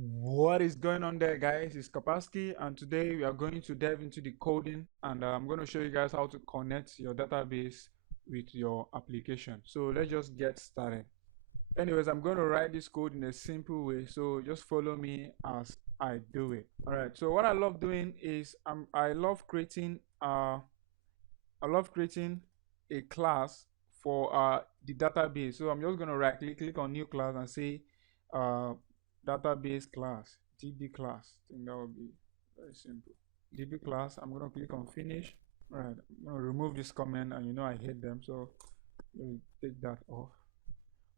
What is going on there, guys? It's Kapaski, and today we are going to dive into the coding, and I'm going to show you guys how to connect your database with your application. So let's just get started. Anyways, I'm going to write this code in a simple way, so just follow me as I do it. All right. So what I love doing is I love creating a class for the database. So I'm just going to click on new class and say uh, database class, DB class. I think that would be very simple. DB class, I'm going to click on finish. All right, I'm going to remove this comment, and I hate them, so we'll take that off.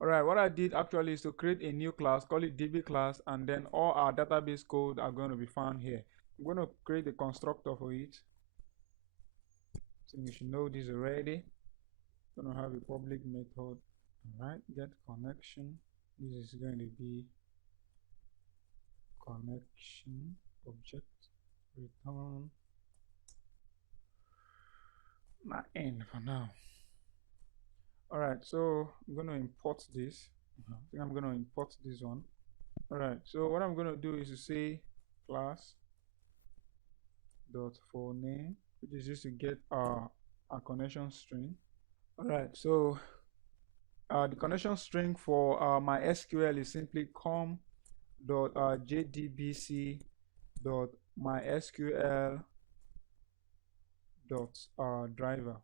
All right, what I did actually is to create a new class, call it DB class, and then all our database code are going to be found here. I'm going to create a constructor for it. So you should know this already. Gonna have a public method. All right, get connection. This is going to be connection object return not end for now. All right, so I'm going to import this. I think I'm going to import this one. All right, so what I'm going to do is to say class dot for name, which is just to get our connection string. All right, so the connection string for MySQL is simply com.jdbc.mysql.driver.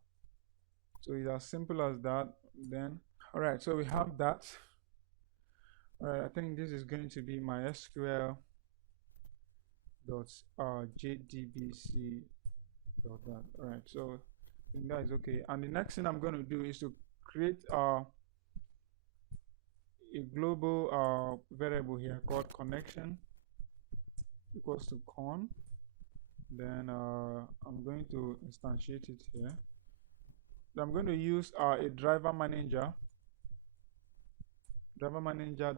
So it's as simple as that. Then, all right, so we have that. All right, I think this is going to be mysql.jdbc. All right, so I think that is okay. And the next thing I'm going to do is to create a global variable here called connection equals to con. Then I'm going to instantiate it here. Then I'm going to use a driver manager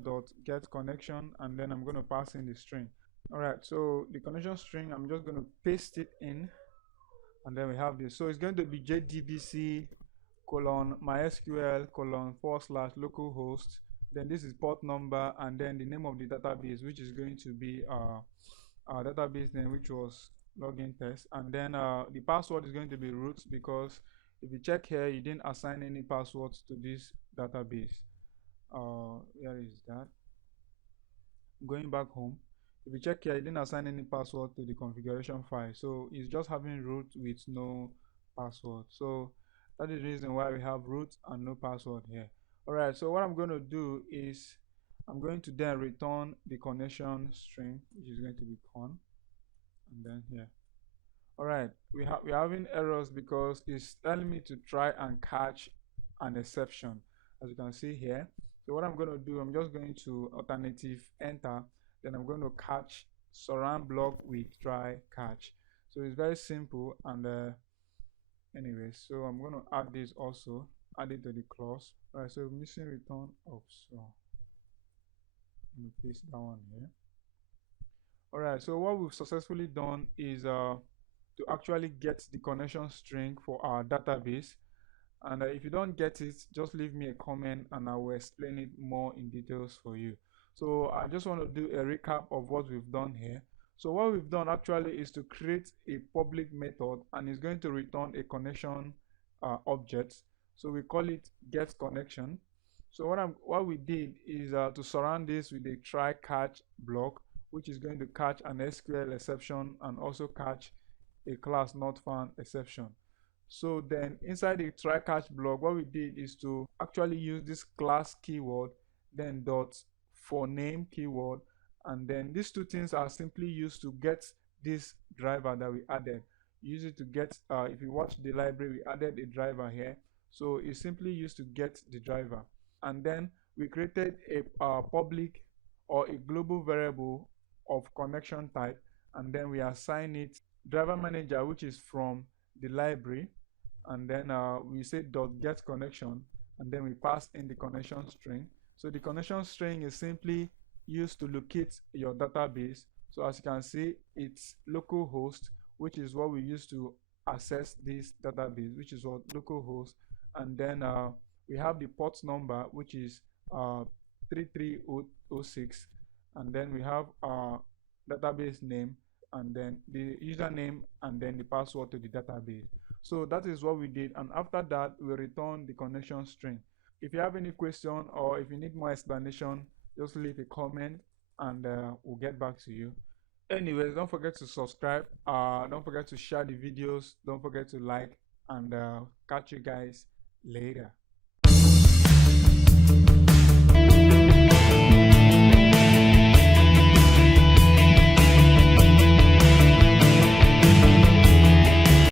dot get connection, and then I'm going to pass in the string. All right, so the connection string, I'm just going to paste it in, and then we have this. So it's going to be jdbc colon mysql colon / localhost. Then this is port number, and then the name of the database, which is going to be our database name, which was login test. And then the password is going to be root, because if you check here, you didn't assign any passwords to this database. Where is that? Going back home, if you check here, you didn't assign any password to the configuration file, so it's just having root with no password. So that is the reason why we have root and no password here. All right, so what I'm going to do is I'm going to then return the connection string, which is going to be con, and then here. All right, we're having errors because it's telling me to try and catch an exception, as you can see here. So what I'm going to do, I'm just going to alternative enter, then I'm going to catch surround block with try catch. So it's very simple. And anyway, so I'm going to add this also, add it to the clause. All right, so missing return of, so I'm going to paste that one here. All right, so what we've successfully done is to actually get the connection string for our database. And if you don't get it, just leave me a comment and I will explain it more in details for you. So I just want to do a recap of what we've done here. So what we've done actually is to create a public method, and it's going to return a connection object. So we call it get connection. So what we did is to surround this with a try catch block, which is going to catch an SQL exception and also catch a class not found exception. So then inside the try catch block, what we did is to actually use this class keyword, then dot for name keyword, and then these two things are simply used to get this driver that we added. Use it to get, if you watch the library, we added a driver here. So it's simply used to get the driver. And then we created a public or a global variable of connection type, and then we assign it driver manager, which is from the library, and then we say dot get connection, and then we pass in the connection string. So the connection string is simply used to locate your database. So as you can see, it's localhost, which is what we use to access this database, which is what localhost. And then we have the port number, which is 3306, and then we have our database name, and then the username, and then the password to the database. So that is what we did, and after that we return the connection string. If you have any question or if you need more explanation, just leave a comment, and we'll get back to you. Anyways, don't forget to subscribe, don't forget to share the videos, don't forget to like, and catch you guys later.